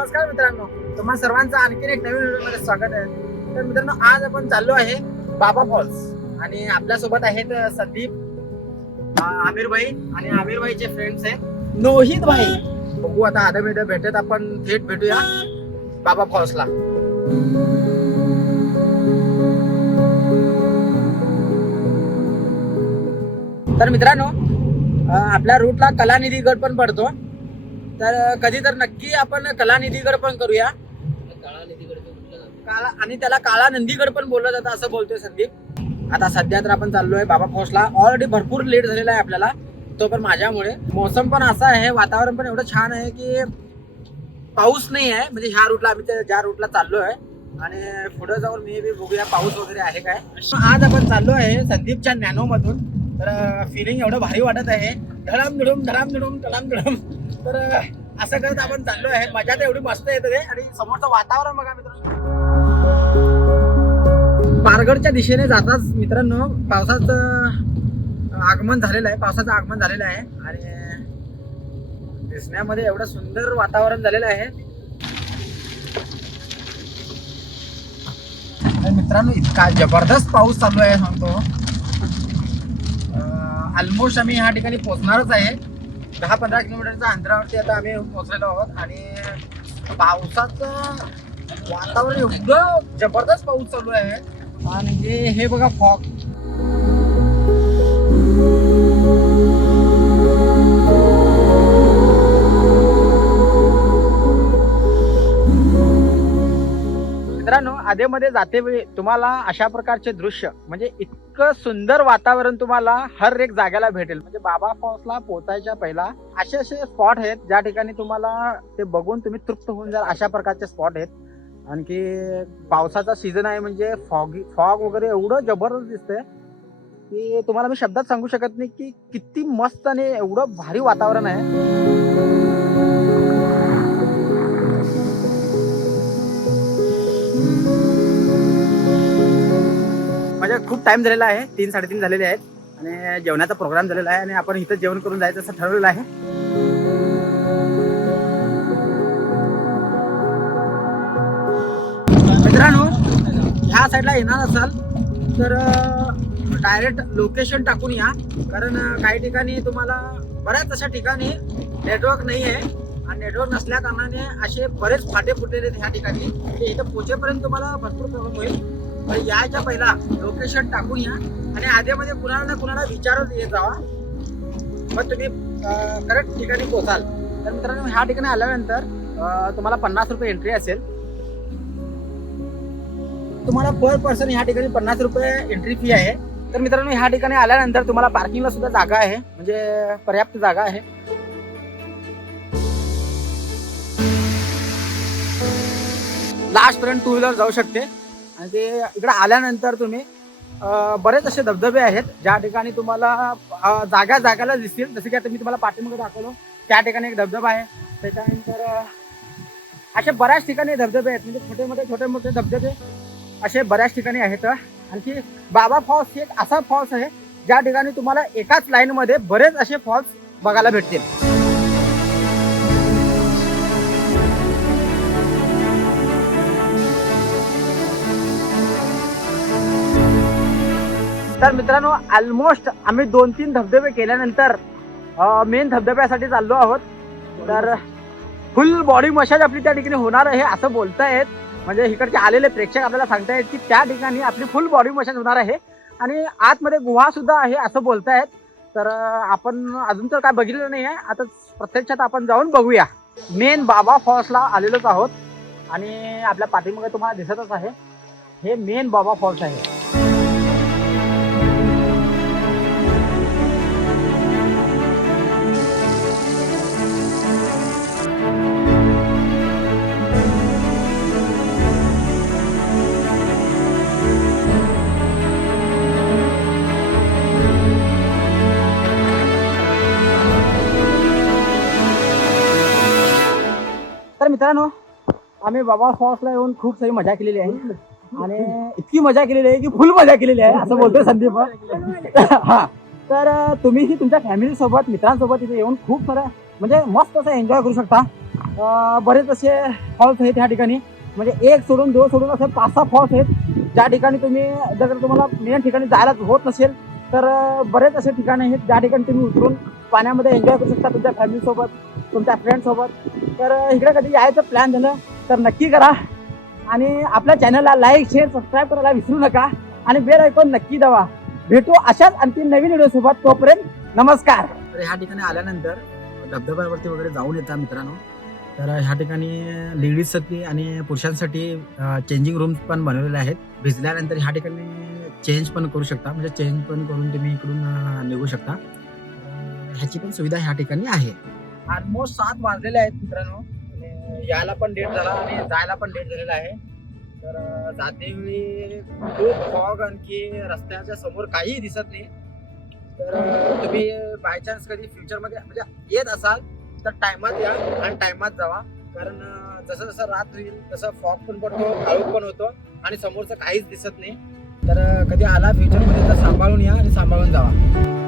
नमस्कार मित्रांनो. तुम्हा सर्वांचं आणखीन एक नवीन व्हिडिओमध्ये स्वागत आहे. तर मित्रांनो आज आपण चाललो आहे बाबा फॉल्स. आणि आपल्यासोबत आहेत संदीप आमिर भाई आणि आमिर भाईचे फ्रेंड्स आहेत नोहित भाई बघू आता आधा मिनिटं भेटत आपण थेट भेटूया बाबा फॉल्सला. तर मित्रांनो आपल्या रूटला कलानिधी गड पण पडतो. तर कधी तर नक्की आपण कला निधीकड पण करूया. काळा आणि त्याला काळा नंदीगड पण बोललं जातं असं बोलतोय संदीप. आता सध्या तर आपण चाललोय बाबा फोर्सला ऑलरेडी भरपूर लेट झालेला आहे आपल्याला. तो पण माझ्यामुळे. मौसम पण असा आहे वातावरण पण एवढं छान आहे की पाऊस नाही आहे. म्हणजे ह्या रूटला आम्ही त्या- ज्या रूटला चाललोय. आणि पुढे जाऊन मे बी बघूया पाऊस वगैरे आहे काय. आज आपण चाललो आहे संदीपच्या नॅनो मधून तर फिलिंग एवढं भारी वाटत आहे. धडाम धुडूम धडाम धुडूम धडाम धुडूम. तर असं करत आपण चाललो आहे. मजा तर एवढी मस्त येते आणि समोरचं वातावरण बघा मित्रांनो. पारगडच्या दिशेने जाताच मित्रांनो पावसाचं आगमन झालेलं आहे. पावसाचं आगमन झालेलं आहे. आणि दिसण्यामध्ये एवढं सुंदर वातावरण झालेलं आहे. तर मित्रांनो इतका जबरदस्त पाऊस चालू आहे सांगतो. ऑलमोस्ट आम्ही ह्या ठिकाणी पोहोचणारच आहे. दहा पंधरा किलोमीटरच्या अंतरावरती आता आम्ही पोहोचलेलो आहोत आणि पावसाचं वातावरण एवढं जबरदस्त पाऊस चालू आहे. आणि हे बघा फॉग मित्रांनो आधेमध्ये जाते वेळी तुम्हाला अशा प्रकारचे दृश्य म्हणजे इतकं सुंदर वातावरण तुम्हाला हर एक जागेला भेटेल. म्हणजे बाबा फॉल्सला पोहोचायच्या पहिला असे असे स्पॉट आहेत ज्या ठिकाणी तुम्हाला ते बघून तुम्ही तृप्त होऊन जाल अशा प्रकारचे स्पॉट आहेत. आणखी पावसाचा सीझन आहे म्हणजे फॉगी फॉग वगैरे एवढं जबरदस्त दिसतंय की तुम्हाला मी शब्दात सांगू शकत नाही की किती मस्त आणि एवढं भारी वातावरण आहे. म्हणजे खूप टाइम झालेला आहे. तीन साडेतीन झालेले आहेत. आणि जेवणाचा प्रोग्राम झालेला आहे आणि आपण इथं जेवण करून जायचं असं ठरवलेलं आहे. मित्रांनो ह्या साईडला येणार असाल तर डायरेक्ट लोकेशन टाकून या. कारण काही ठिकाणी तुम्हाला बऱ्याच अशा ठिकाणी नेटवर्क नाही आहे. आणि नेटवर्क नसल्या कारणाने असे बरेच फाटे फुटलेले आहेत ह्या ठिकाणी. की इथं पोचेपर्यंत तुम्हाला भरपूर प्रॉब्लेम होईल. यायच्या पहिला लोकेशन टाकून या. आणि आधीमध्ये कुणाला ना कुणाला विचारत येत जावा मग तुम्ही करेक्ट ठिकाणी पोचाल तर मित्रांनो ह्या ठिकाणी आल्यानंतर तुम्हाला पन्नास रुपये एंट्री असेल. तुम्हाला पर पर्सन ह्या ठिकाणी पन्नास रुपये एंट्री फी आहे. तर मित्रांनो ह्या ठिकाणी आल्यानंतर तुम्हाला पार्किंगला सुद्धा जागा आहे. म्हणजे पर्याप्त जागा आहे. लास्ट पर्यंत टू व्हीलर जाऊ शकते. आणि ते इकडे आल्यानंतर तुम्ही बरेच असे धबधबे आहेत ज्या ठिकाणी तुम्हाला जागा जागाला दिसतील. जसं की आता मी तुम्हाला पाठीमध्ये दाखवलो त्या ठिकाणी एक धबधबा आहे. त्याच्यानंतर असे बऱ्याच ठिकाणी धबधबे आहेत. म्हणजे छोटे मोठे छोटे मोठे धबधबे असे बऱ्याच ठिकाणी आहेत. आणखी बाबा फॉल्स एक असा फॉल्स आहे ज्या ठिकाणी तुम्हाला एकाच लाईनमध्ये बरेच असे फॉल्स बघायला भेटतील. तर मित्रांनो ऑलमोस्ट आम्ही दोन तीन धबधबे केल्यानंतर मेन धबधब्यासाठी चाललो आहोत. तर फुल बॉडी मसाज आपली त्या ठिकाणी होणार आहे असं बोलतायत. म्हणजे इकडचे आलेले प्रेक्षक आपल्याला सांगतायत की त्या ठिकाणी आपली फुल बॉडी मसाज होणार आहे. आणि आतमध्ये गुहा सुद्धा आहे असं बोलतायत. तर आपण अजून तर काय बघितलं नाही आहे आता प्रत्यक्षात आपण जाऊन बघूया. मेन बाबा फॉल्सला आलेलोच आहोत. आणि आपल्या पाठीमागे तुम्हाला दिसतच आहे. हे मेन बाबा फॉल्स आहे. मित्रांनो आम्ही बाबा फॉल्सला येऊन खूप सारी मजा केलेली आहे. आणि इतकी मजा केलेली आहे की फुल मजा केलेली आहे असं बोलतोय संदीप. हा. तर तुम्हीही तुमच्या फॅमिली सोबत मित्रांसोबत इथे येऊन खूप सारं म्हणजे मस्त असं एन्जॉय करू शकता. बरेच असे फॉल्स आहेत ह्या ठिकाणी. म्हणजे एक सोडून दोन सोडून असे पाच सहा फॉल्स आहेत. ज्या ठिकाणी तुम्ही जर तुम्हाला मेन ठिकाणी जायला होत नसेल तर बरेच असे ठिकाणे आहेत ज्या ठिकाणी तुम्ही उतरून पाण्यामध्ये एन्जॉय करू शकता तुमच्या फॅमिलीसोबत तुमच्या फ्रेंडसोबत तर इकडे कधी यायचं प्लॅन झालं तर नक्की करा. आणि आपल्या चॅनलला लाईक शेअर सबस्क्राईब करायला विसरू नका. आणि बेल ऐकून नक्की दावा भेटू अशाच आणखी नवीन व्हिडिओ सोबत. तोपर्यंत नमस्कार. तर ह्या ठिकाणी आल्यानंतर धबधब्यावरती वगैरे जाऊन येतात मित्रांनो. तर ह्या ठिकाणी लेडीजसाठी आणि पुरुषांसाठी चेंजिंग रूम्स पण बनवलेले आहेत. भिजल्यानंतर ह्या ठिकाणी चेंज पण करू शकता. म्हणजे चेंज पण करून तुम्ही इकडून निघू शकता. ह्याची पण सुविधा ह्या ठिकाणी आहे. ऑलमोस्ट सात वाजलेले आहेत मित्रांनो. यायला पण लेट झाला आणि जायला पण लेट झालेला आहे. तर जातेवेळी खूप फॉग आणखी रस्त्याच्या समोर काहीही दिसत नाही. तर तुम्ही बाय चान्स कधी फ्युचरमध्ये म्हणजे येत असाल तर टायमात या आणि टायमात जावा. कारण जसं जसं रात होईल तसं फॉग पण पडतो काळोख पण होतो आणि समोरचं काहीच दिसत नाही. तर कधी आला फ्युचरमध्ये तर सांभाळून या आणि सांभाळून जावा.